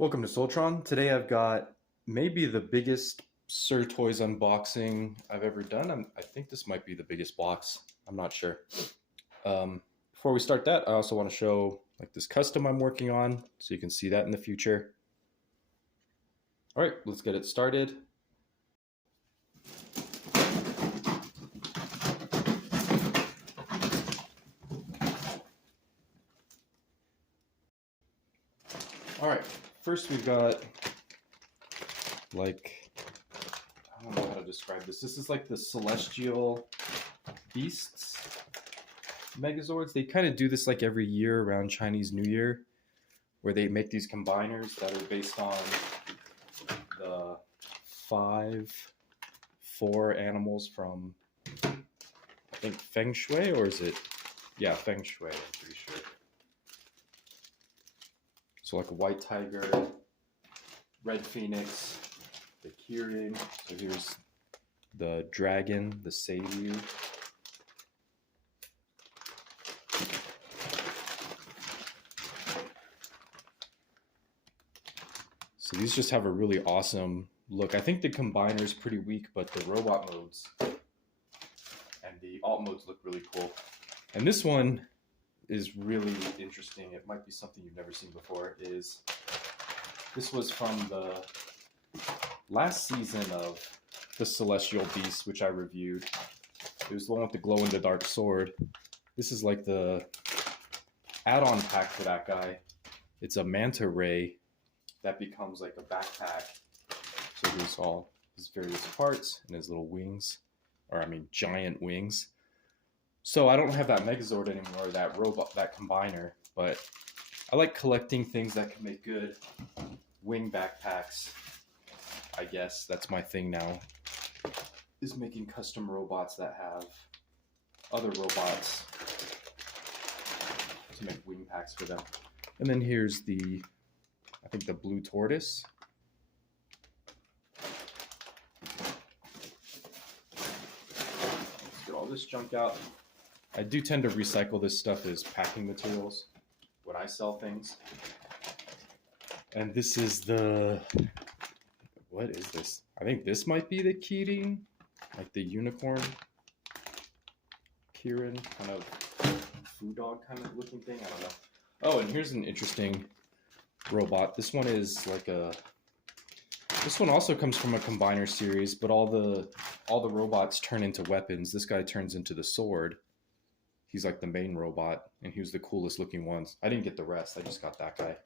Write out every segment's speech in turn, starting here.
Welcome to Soltron. Today I've got maybe the biggest Sirtoys unboxing I've ever done. I think this might be the biggest box. I'm not sure. Before we start that, I also want to show like this custom I'm working on so you can see that in the future. All right, let's get it started. All right, first we've got like, I don't know how to describe this. This is like the Celestial Beasts Megazords. They kind of do this like every year around Chinese New Year, where they make these combiners that are based on the four animals from, I think, Feng Shui, or is it? Yeah, Feng Shui, I'm pretty sure. So like a white tiger, red phoenix, the keyring. So here's the dragon, the Seiyu. So these just have a really awesome look. I think the combiner is pretty weak, but the robot modes and the alt modes look really cool. And this one is really interesting. It might be something you've never seen before. This was from the last season of the Celestial Beast, which I reviewed. It was the one with the glow-in-the-dark sword. This is like the add-on pack for that guy. It's a manta ray that becomes like a backpack. So here's all his various parts and his little wings, or I mean giant wings. So I don't have that Megazord anymore, that robot, that combiner, but I like collecting things that can make good wing backpacks. I guess that's my thing now, is making custom robots that have other robots to make wing packs for them. And then here's the, I think, the blue tortoise. Let's get all this junk out. I do tend to recycle this stuff as packing materials when I sell things. And this is the, what is this? I think this might be the keyring, like the unicorn Kirin, kind of food dog kind of looking thing. I don't know. Oh, and here's an interesting robot. This one is like a, this one also comes from a combiner series, but all the robots turn into weapons. This guy turns into the sword. He's like the main robot, and he was the coolest looking ones. I didn't get the rest, I just got that guy.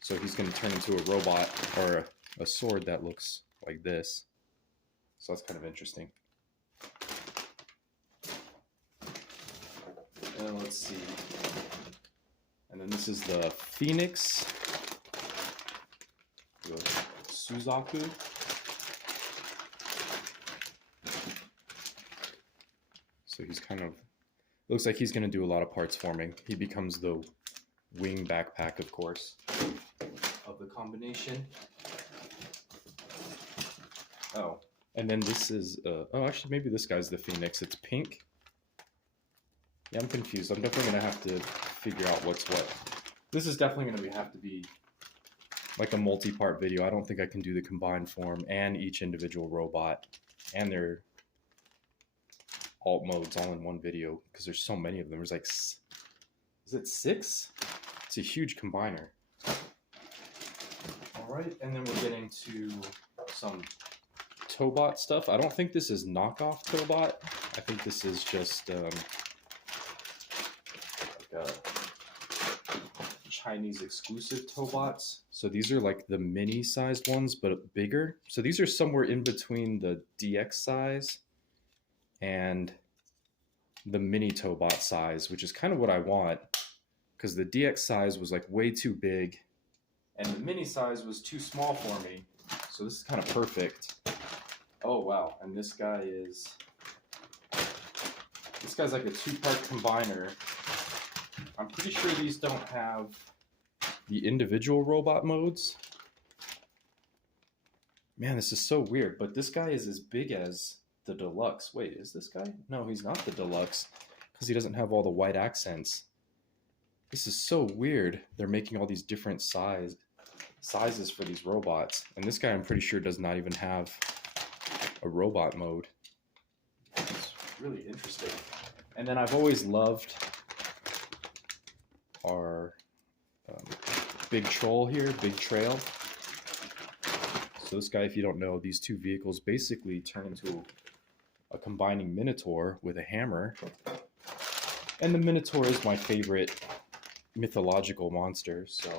So he's going to turn into a robot, or a sword that looks like this. So that's kind of interesting. And let's see. And then this is the Phoenix, the Suzaku. So he's kind of, looks like he's going to do a lot of parts forming. He becomes the wing backpack, of course, of the combination. Oh, and then this is, oh, actually, maybe this guy's the Phoenix. It's pink. Yeah, I'm confused. I'm definitely going to have to figure out what's what. This is definitely going to have to be like a multi-part video. I don't think I can do the combined form and each individual robot and their alt modes all in one video, because there's so many of them. There's like, is it 6? It's a huge combiner. All right, and then we're getting to some Tobot stuff. I don't think this is knockoff Tobot. I think this is just like a Chinese exclusive Tobots. So these are like the mini sized ones, but bigger. So these are somewhere in between the DX size and the mini Tobot size, which is kind of what I want, because the DX size was like way too big and the mini size was too small for me. So this is kind of perfect. Oh wow, and this guy's like a 2-part combiner. I'm pretty sure these don't have the individual robot modes. Man, this is so weird, but this guy is as big as the deluxe. Wait, is this guy? No, he's not the deluxe, because he doesn't have all the white accents. This is so weird. They're making all these different sizes sizes for these robots. And this guy, I'm pretty sure, does not even have a robot mode. It's really interesting. And then I've always loved our big troll here, big trail. So this guy, if you don't know, these two vehicles basically turn into a combining Minotaur with a hammer. And the Minotaur is my favorite mythological monster, so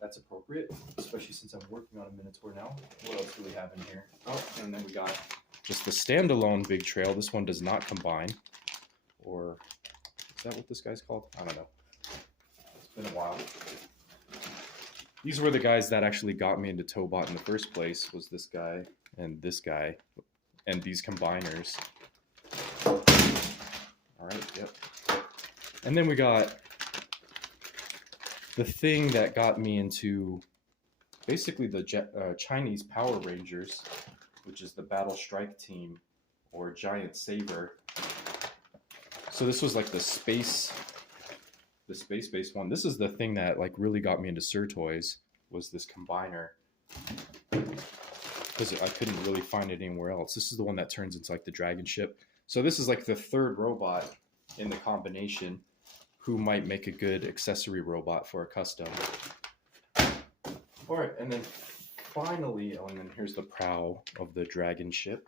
that's appropriate, especially since I'm working on a Minotaur now. What else do we have in here? Oh, and then we got just the standalone big trail. This one does not combine, or is that what this guy's called? I don't know. It's been a while. These were the guys that actually got me into Tobot in the first place, was this guy, and these combiners. All right, yep. And then we got the thing that got me into basically the Chinese Power Rangers, which is the Battle Strike Team, or Giant Saber. So this was like the space-based one. This is the thing that like really got me into Sirtoys, was this combiner, because I couldn't really find it anywhere else. This is the one that turns into like the dragon ship. So this is like the third robot in the combination who might make a good accessory robot for a custom. All right, and then finally, oh, and then here's the prow of the dragon ship.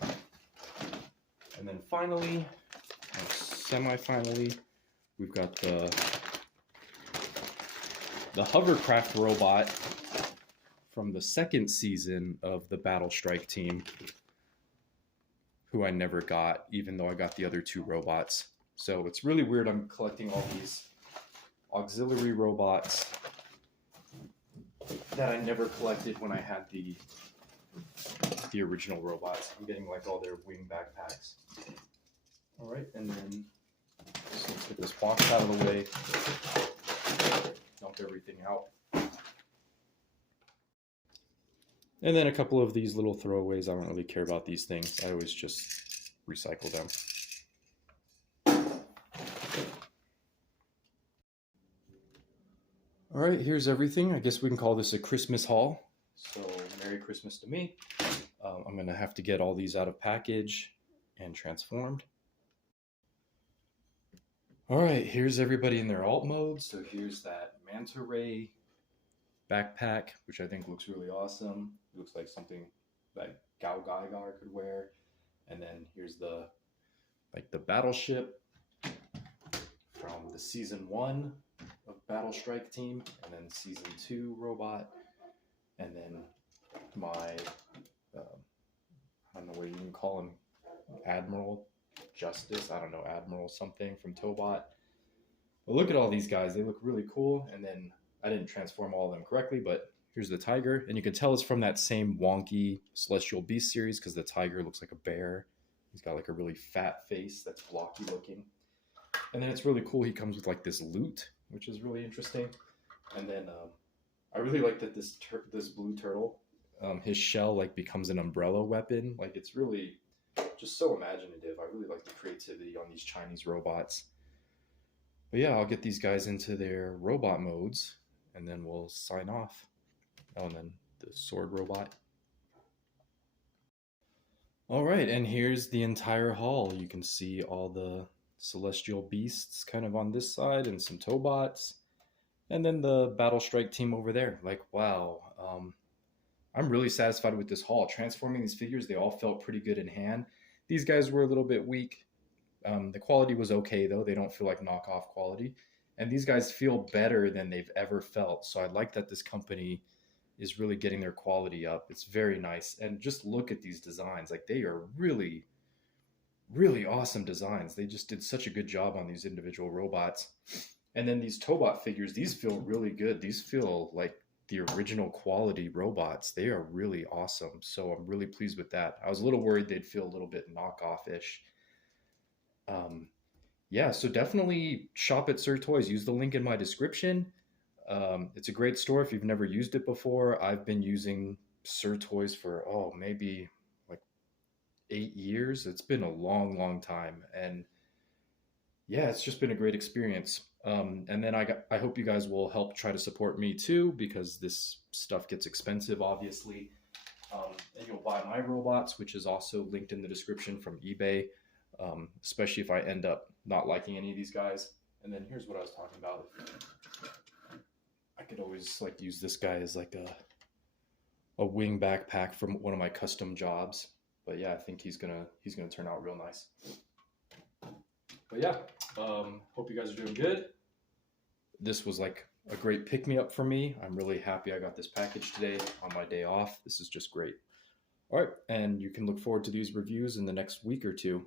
And then finally, semi-finally, we've got the hovercraft robot from the second season of the Battle Strike Team, who I never got, even though I got the other two robots. So it's really weird I'm collecting all these auxiliary robots that I never collected when I had the original robots. I'm getting like all their wing backpacks. All right, and then let's get this box out of the way. Dump everything out. And then a couple of these little throwaways. I don't really care about these things. I always just recycle them. All right, here's everything. I guess we can call this a Christmas haul. So Merry Christmas to me. I'm gonna have to get all these out of package and transformed. All right, here's everybody in their alt mode. So here's that manta ray backpack, which I think looks really awesome. It looks like something that Gao Gaigar could wear. And then here's the battleship from the season 1 of Battle Strike Team, and then season 2 robot, and then my I don't know what you can call him, Admiral Justice, I don't know, Admiral something from Tobot. But look at all these guys, they look really cool. And then I didn't transform all of them correctly, but here's the tiger, and you can tell it's from that same wonky Celestial Beast series because the tiger looks like a bear. He's got like a really fat face that's blocky looking. And then it's really cool, he comes with like this loot, which is really interesting. And then I really like that this blue turtle, his shell like becomes an umbrella weapon. Like it's really just so imaginative. I really like the creativity on these Chinese robots. But yeah, I'll get these guys into their robot modes and then we'll sign off. Oh, and then the sword robot. All right, and here's the entire haul. You can see all the Celestial Beasts kind of on this side and some Tobots. And then the Battle Strike Team over there. Like, wow. I'm really satisfied with this haul. Transforming these figures, they all felt pretty good in hand. These guys were a little bit weak. The quality was okay, though. They don't feel like knockoff quality. And these guys feel better than they've ever felt. So I like that this company is really getting their quality up. It's very nice. And just look at these designs. Like, they are really, really awesome designs. They just did such a good job on these individual robots. And then these Tobot figures, these feel really good. These feel like the original quality robots. They are really awesome. So I'm really pleased with that. I was a little worried they'd feel a little bit knockoff-ish. Yeah, so definitely shop at Sirtoys. Use the link in my description. It's a great store if you've never used it before. I've been using Sirtoys for, maybe like 8 years. It's been a long, long time. And yeah, it's just been a great experience. And then I hope you guys will help try to support me too, because this stuff gets expensive, obviously. And you'll buy my robots, which is also linked in the description from eBay, especially if I end up not liking any of these guys. And then here's what I was talking about. I could always like use this guy as like a wing backpack from one of my custom jobs. But yeah, I think he's gonna turn out real nice. But yeah, hope you guys are doing good. This was like a great pick-me-up for me. I'm really happy I got this package today on my day off. This is just great. All right, and you can look forward to these reviews in the next week or two.